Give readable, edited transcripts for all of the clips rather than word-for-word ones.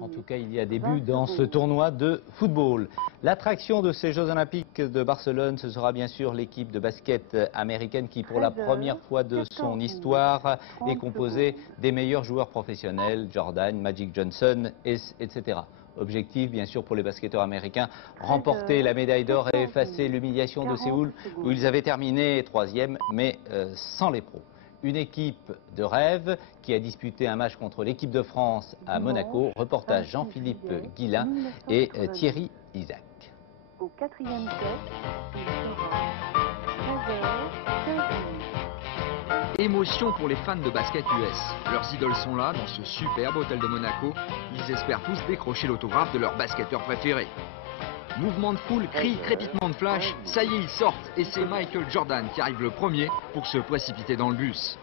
En tout cas, il y a des buts dans ce tournoi de football. L'attraction de ces Jeux Olympiques de Barcelone, ce sera bien sûr l'équipe de basket américaine qui, pour la première fois de son histoire, est composée des meilleurs joueurs professionnels, Jordan, Magic Johnson, etc. Objectif, bien sûr, pour les basketteurs américains, remporter la médaille d'or et effacer l'humiliation de Séoul, où ils avaient terminé troisième, mais sans les pros. Une équipe de rêve qui a disputé un match contre l'équipe de France à Monaco. Reportage Jean-Philippe Guillain et Thierry Isaac. Au 4e set, il sera 13h, 15h. Émotion pour les fans de basket US. Leurs idoles sont là, dans ce superbe hôtel de Monaco. Ils espèrent tous décrocher l'autographe de leur basketteur préféré. Mouvement de foule, cris, crépitement de flash, ça y est, ils sortent. Et c'est Michael Jordan qui arrive le premier pour se précipiter dans le bus.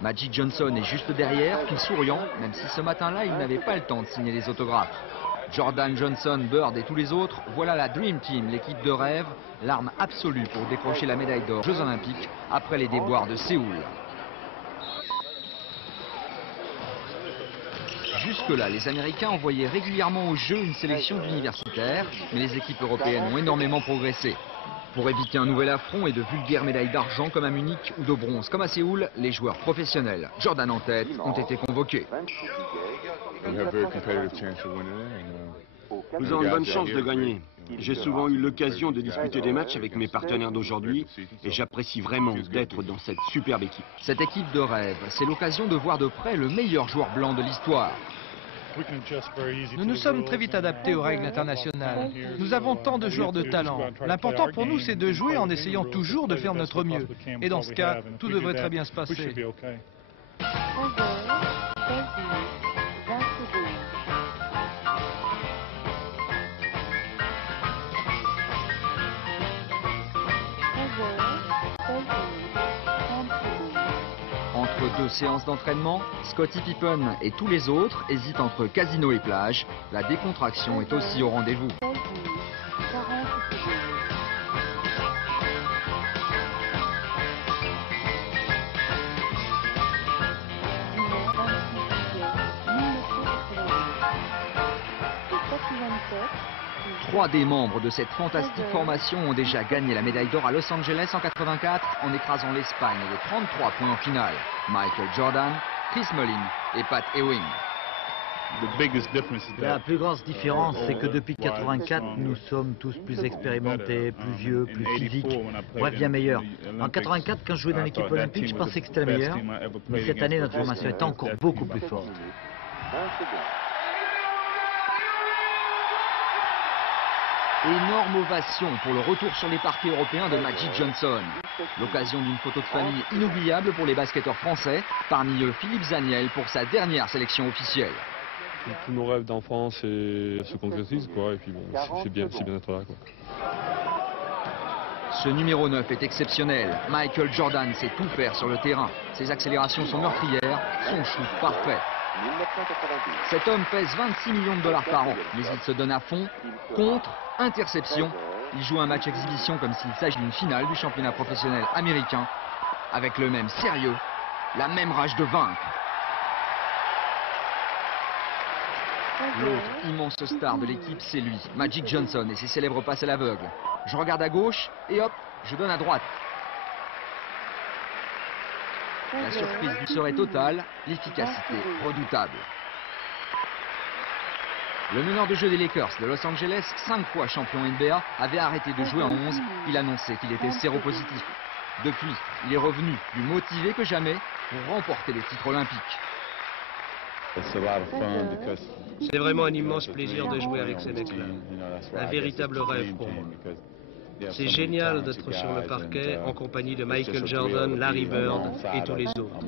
Magic Johnson est juste derrière, puis souriant, même si ce matin-là, il n'avait pas le temps de signer les autographes. Jordan, Johnson, Bird et tous les autres, voilà la Dream Team, l'équipe de rêve, l'arme absolue pour décrocher la médaille d'or aux Jeux Olympiques après les déboires de Séoul. Jusque-là, les Américains envoyaient régulièrement au jeu une sélection d'universitaires, mais les équipes européennes ont énormément progressé. Pour éviter un nouvel affront et de vulgaires médailles d'argent comme à Munich ou de bronze comme à Séoul, les joueurs professionnels, Jordan en tête, ont été convoqués. Nous avons une bonne chance de gagner. J'ai souvent eu l'occasion de disputer des matchs avec mes partenaires d'aujourd'hui et j'apprécie vraiment d'être dans cette superbe équipe. Cette équipe de rêve, c'est l'occasion de voir de près le meilleur joueur blanc de l'histoire. Nous nous sommes très vite adaptés aux règles internationales. Nous avons tant de joueurs de talent. L'important pour nous, c'est de jouer en essayant toujours de faire notre mieux. Et dans ce cas, tout devrait très bien se passer. 13h, Entre deux séances d'entraînement, Scottie Pippen et tous les autres hésitent entre casino et plage. La décontraction est aussi au rendez-vous. 40 secondes. 3 des membres de cette fantastique formation ont déjà gagné la médaille d'or à Los Angeles en 84 en écrasant l'Espagne de 33 points en finale. Michael Jordan, Chris Mullin et Pat Ewing. La plus grosse différence, c'est que depuis 84, nous sommes tous plus expérimentés, plus vieux, plus physiques, bref, bien meilleurs. En 84, quand je jouais dans l'équipe olympique, je pensais que c'était la meilleure, mais cette année, notre formation est encore beaucoup plus forte. Énorme ovation pour le retour sur les parquets européens de Magic Johnson. L'occasion d'une photo de famille inoubliable pour les basketteurs français, parmi eux Philippe Zaniel pour sa dernière sélection officielle. Tous nos rêves d'enfance se concrétisent, quoi, et puis bon, c'est bien d'être là, quoi. Ce numéro 9 est exceptionnel. Michael Jordan sait tout faire sur le terrain. Ses accélérations sont meurtrières, son shoot parfait. Cet homme pèse 26 millions de dollars par an, mais il se donne à fond. Contre, interception. Il joue un match exhibition comme s'il s'agit d'une finale du championnat professionnel américain, avec le même sérieux, la même rage de vaincre. L'autre immense star de l'équipe, c'est lui, Magic Johnson et ses célèbres passes à l'aveugle. Je regarde à gauche et hop, je donne à droite. La surprise lui serait totale, l'efficacité redoutable. Le meneur de jeu des Lakers de Los Angeles, 5 fois champion NBA, avait arrêté de jouer en 11. Il annonçait qu'il était séropositif. Depuis, il est revenu plus motivé que jamais pour remporter les titres olympiques. C'est vraiment un immense plaisir de jouer avec ces mecs-là. Un véritable rêve pour moi. C'est génial d'être sur le parquet en compagnie de Michael Jordan, Larry Bird et tous les autres.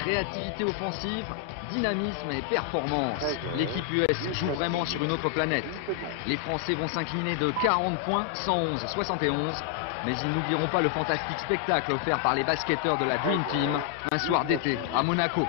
Créativité offensive, dynamisme et performance. L'équipe US joue vraiment sur une autre planète. Les Français vont s'incliner de 40 points, 111-71. Mais ils n'oublieront pas le fantastique spectacle offert par les basketteurs de la Dream Team un soir d'été à Monaco.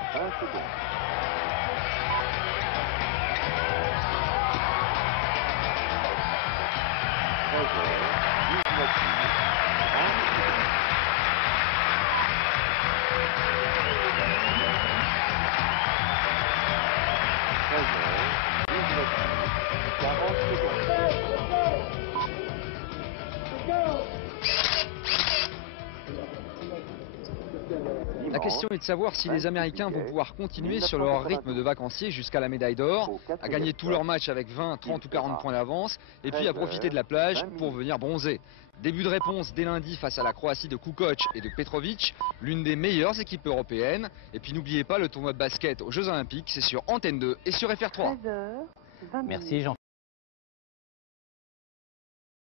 La question est de savoir si les Américains vont pouvoir continuer sur leur rythme de vacancier jusqu'à la médaille d'or, à gagner tous leurs matchs avec 20, 30 ou 40 points d'avance, et puis à profiter de la plage pour venir bronzer. Début de réponse dès lundi face à la Croatie de Kukoc et de Petrovic, l'une des meilleures équipes européennes. Et puis n'oubliez pas le tournoi de basket aux Jeux Olympiques, c'est sur Antenne 2 et sur FR3. Merci Jean-Philippe.